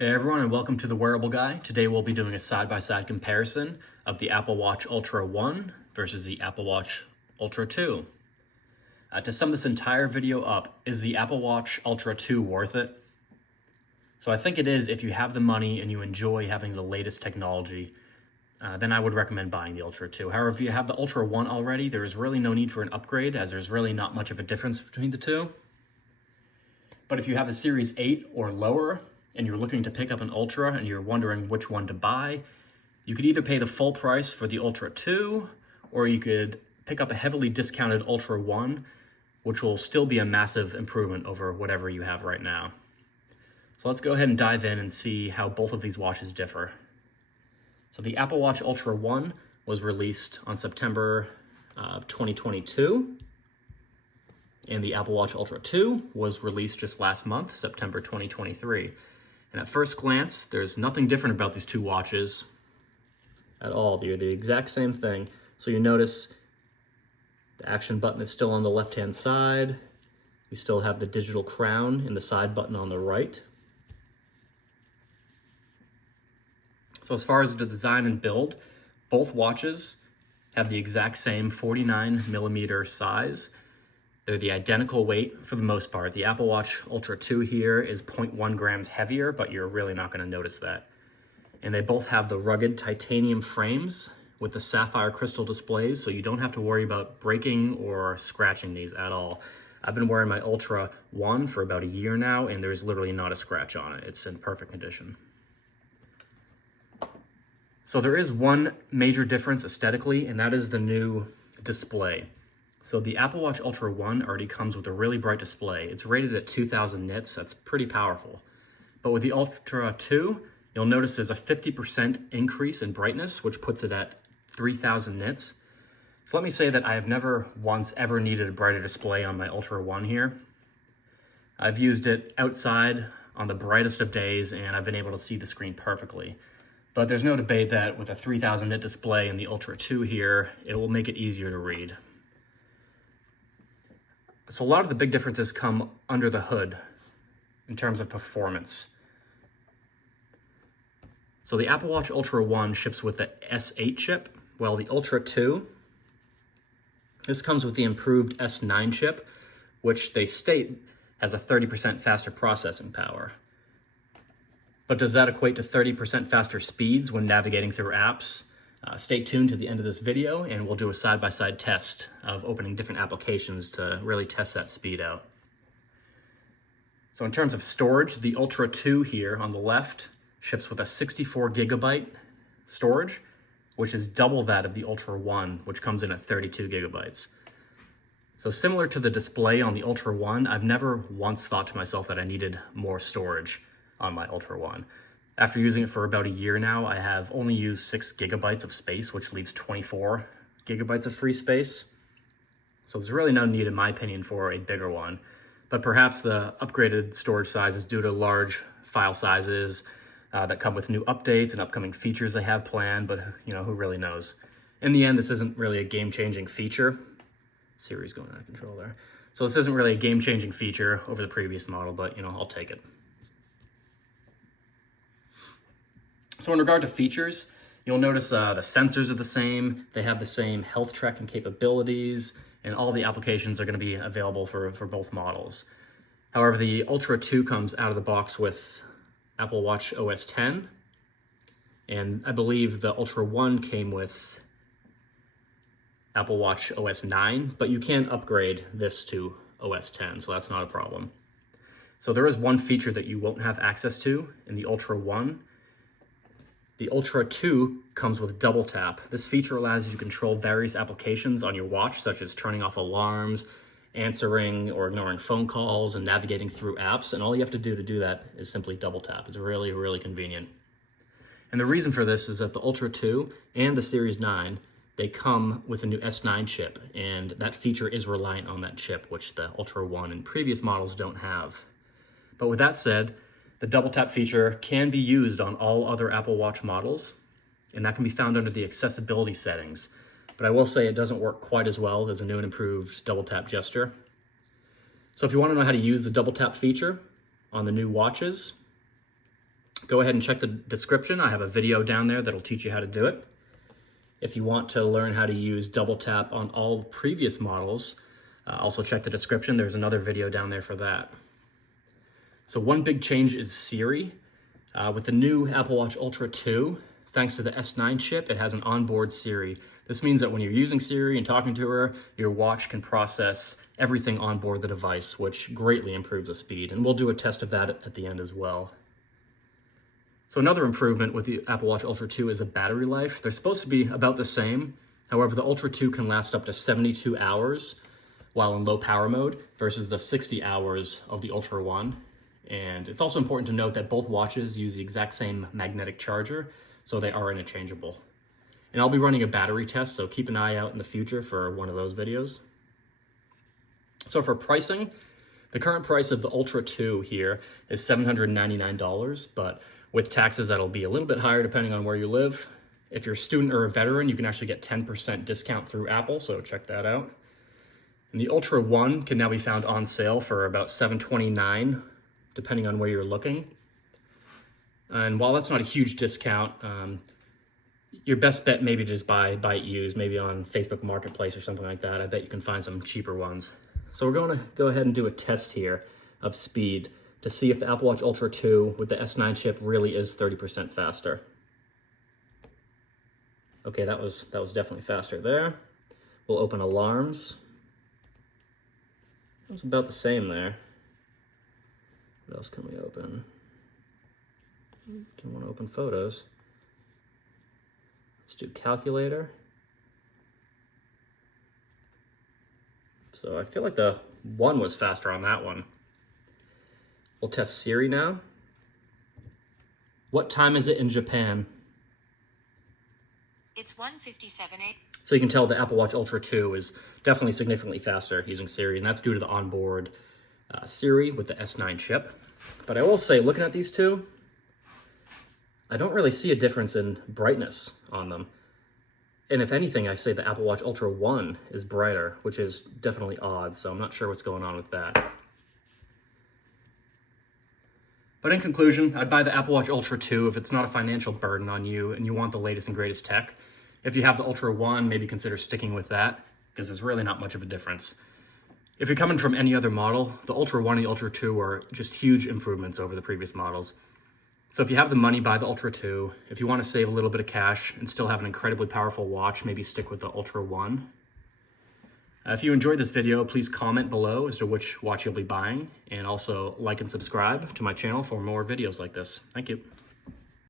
Hey everyone, and welcome to the Wearable Guy. Today we'll be doing a side-by-side comparison of the Apple Watch Ultra 1 versus the Apple Watch Ultra 2. To sum this entire video up, is the Apple Watch Ultra 2 worth it? So I think it is if you have the money and you enjoy having the latest technology, then I would recommend buying the Ultra 2. However, if you have the Ultra 1 already, there is really no need for an upgrade as there's really not much of a difference between the two. But if you have the Series 8 or lower, and you're looking to pick up an Ultra and you're wondering which one to buy, you could either pay the full price for the Ultra 2, or you could pick up a heavily discounted Ultra 1, which will still be a massive improvement over whatever you have right now. So let's go ahead and dive in and see how both of these watches differ. So the Apple Watch Ultra 1 was released on September of 2022. And the Apple Watch Ultra 2 was released just last month, September 2023. And at first glance, there's nothing different about these two watches at all. They're the exact same thing. So you notice the action button is still on the left-hand side. We still have the digital crown and the side button on the right. So as far as the design and build, both watches have the exact same 49mm size. They're the identical weight for the most part. The Apple Watch Ultra 2 here is 0.1 grams heavier, but you're really not going to notice that. And they both have the rugged titanium frames with the sapphire crystal displays, so you don't have to worry about breaking or scratching these at all. I've been wearing my Ultra 1 for about a year now, and there's literally not a scratch on it. It's in perfect condition. So there is one major difference aesthetically, and that is the new display. So the Apple Watch Ultra 1 already comes with a really bright display. It's rated at 2000 nits, that's pretty powerful. But with the Ultra 2, you'll notice there's a 50% increase in brightness, which puts it at 3000 nits. So let me say that I have never once ever needed a brighter display on my Ultra 1 here. I've used it outside on the brightest of days, and I've been able to see the screen perfectly. But there's no debate that with a 3000 nit display in the Ultra 2 here, it will make it easier to read. So a lot of the big differences come under the hood in terms of performance. So the Apple Watch Ultra 1 ships with the S8 chip, while the Ultra 2, this comes with the improved S9 chip, which they state has a 30% faster processing power. But does that equate to 30% faster speeds when navigating through apps? Stay tuned to the end of this video and we'll do a side-by-side test of opening different applications to really test that speed out. So in terms of storage, the Ultra 2 here on the left ships with a 64 gigabyte storage, which is double that of the Ultra 1, which comes in at 32 gigabytes. So similar to the display on the Ultra 1, I've never once thought to myself that I needed more storage on my Ultra 1. After using it for about a year now, I have only used 6 gigabytes of space, which leaves 24 gigabytes of free space. So there's really no need, in my opinion, for a bigger one. But perhaps the upgraded storage size is due to large file sizes that come with new updates and upcoming features they have planned, but who really knows? In the end, this isn't really a game-changing feature. Siri's going out of control there. So this isn't really a game-changing feature over the previous model, but I'll take it. So in regard to features, you'll notice the sensors are the same, they have the same health tracking capabilities, and all the applications are going to be available for both models. However, the Ultra 2 comes out of the box with Apple Watch OS 10, and I believe the Ultra 1 came with Apple Watch OS 9, but you can upgrade this to OS 10, so that's not a problem. So there is one feature that you won't have access to in the Ultra 1. The Ultra 2 comes with double tap. This feature allows you to control various applications on your watch, such as turning off alarms, answering or ignoring phone calls, and navigating through apps. And all you have to do that is simply double tap. It's really, really convenient. And the reason for this is that the Ultra 2 and the Series 9, they come with a new S9 chip, and that feature is reliant on that chip, which the Ultra 1 and previous models don't have. But with that said, the double tap feature can be used on all other Apple Watch models, and that can be found under the accessibility settings. But I will say it doesn't work quite as well as a new and improved double tap gesture. So if you want to know how to use the double tap feature on the new watches, Go ahead and check the description. I have a video down there that'll teach you how to do it. If you want to learn how to use double tap on all previous models, also check the description. There's another video down there for that. So one big change is Siri. With the new Apple Watch Ultra 2, thanks to the S9 chip, it has an onboard Siri. This means that when you're using Siri and talking to her, your watch can process everything on board the device, which greatly improves the speed. And we'll do a test of that at the end as well. So another improvement with the Apple Watch Ultra 2 is the battery life. They're supposed to be about the same. However, the Ultra 2 can last up to 72 hours while in low power mode versus the 60 hours of the Ultra 1. And it's also important to note that both watches use the exact same magnetic charger, so they are interchangeable. And I'll be running a battery test, so keep an eye out in the future for one of those videos. So for pricing, the current price of the Ultra 2 here is $799, but with taxes, that'll be a little bit higher depending on where you live. If you're a student or a veteran, you can actually get 10% discount through Apple, so check that out. And the Ultra 1 can now be found on sale for about $729, depending on where you're looking. And while that's not a huge discount, your best bet maybe to just buy it used, maybe on Facebook Marketplace or something like that. I bet you can find some cheaper ones. So we're going to go ahead and do a test here of speed to see if the Apple Watch Ultra 2 with the S9 chip really is 30% faster. Okay, that was definitely faster there. We'll open alarms. It was about the same there. What else can we open? Don't want to open photos. Let's do calculator. So I feel like the 1 was faster on that one. We'll test Siri now. What time is it in Japan? It's 1:57 a.m. So you can tell the Apple Watch Ultra 2 is definitely significantly faster using Siri, and that's due to the onboard Siri with the S9 chip. But I will say, looking at these two, I don't really see a difference in brightness on them. And if anything, I say the Apple Watch Ultra 1 is brighter, which is definitely odd, so I'm not sure what's going on with that. But in conclusion, I'd buy the Apple Watch Ultra 2 if it's not a financial burden on you and you want the latest and greatest tech. If you have the Ultra 1, maybe consider sticking with that, because there's really not much of a difference. If you're coming from any other model, the Ultra 1 and the Ultra 2 are just huge improvements over the previous models. So if you have the money, buy the Ultra 2. If you want to save a little bit of cash and still have an incredibly powerful watch, maybe stick with the Ultra 1. If you enjoyed this video, please comment below as to which watch you'll be buying, and also like and subscribe to my channel for more videos like this. Thank you.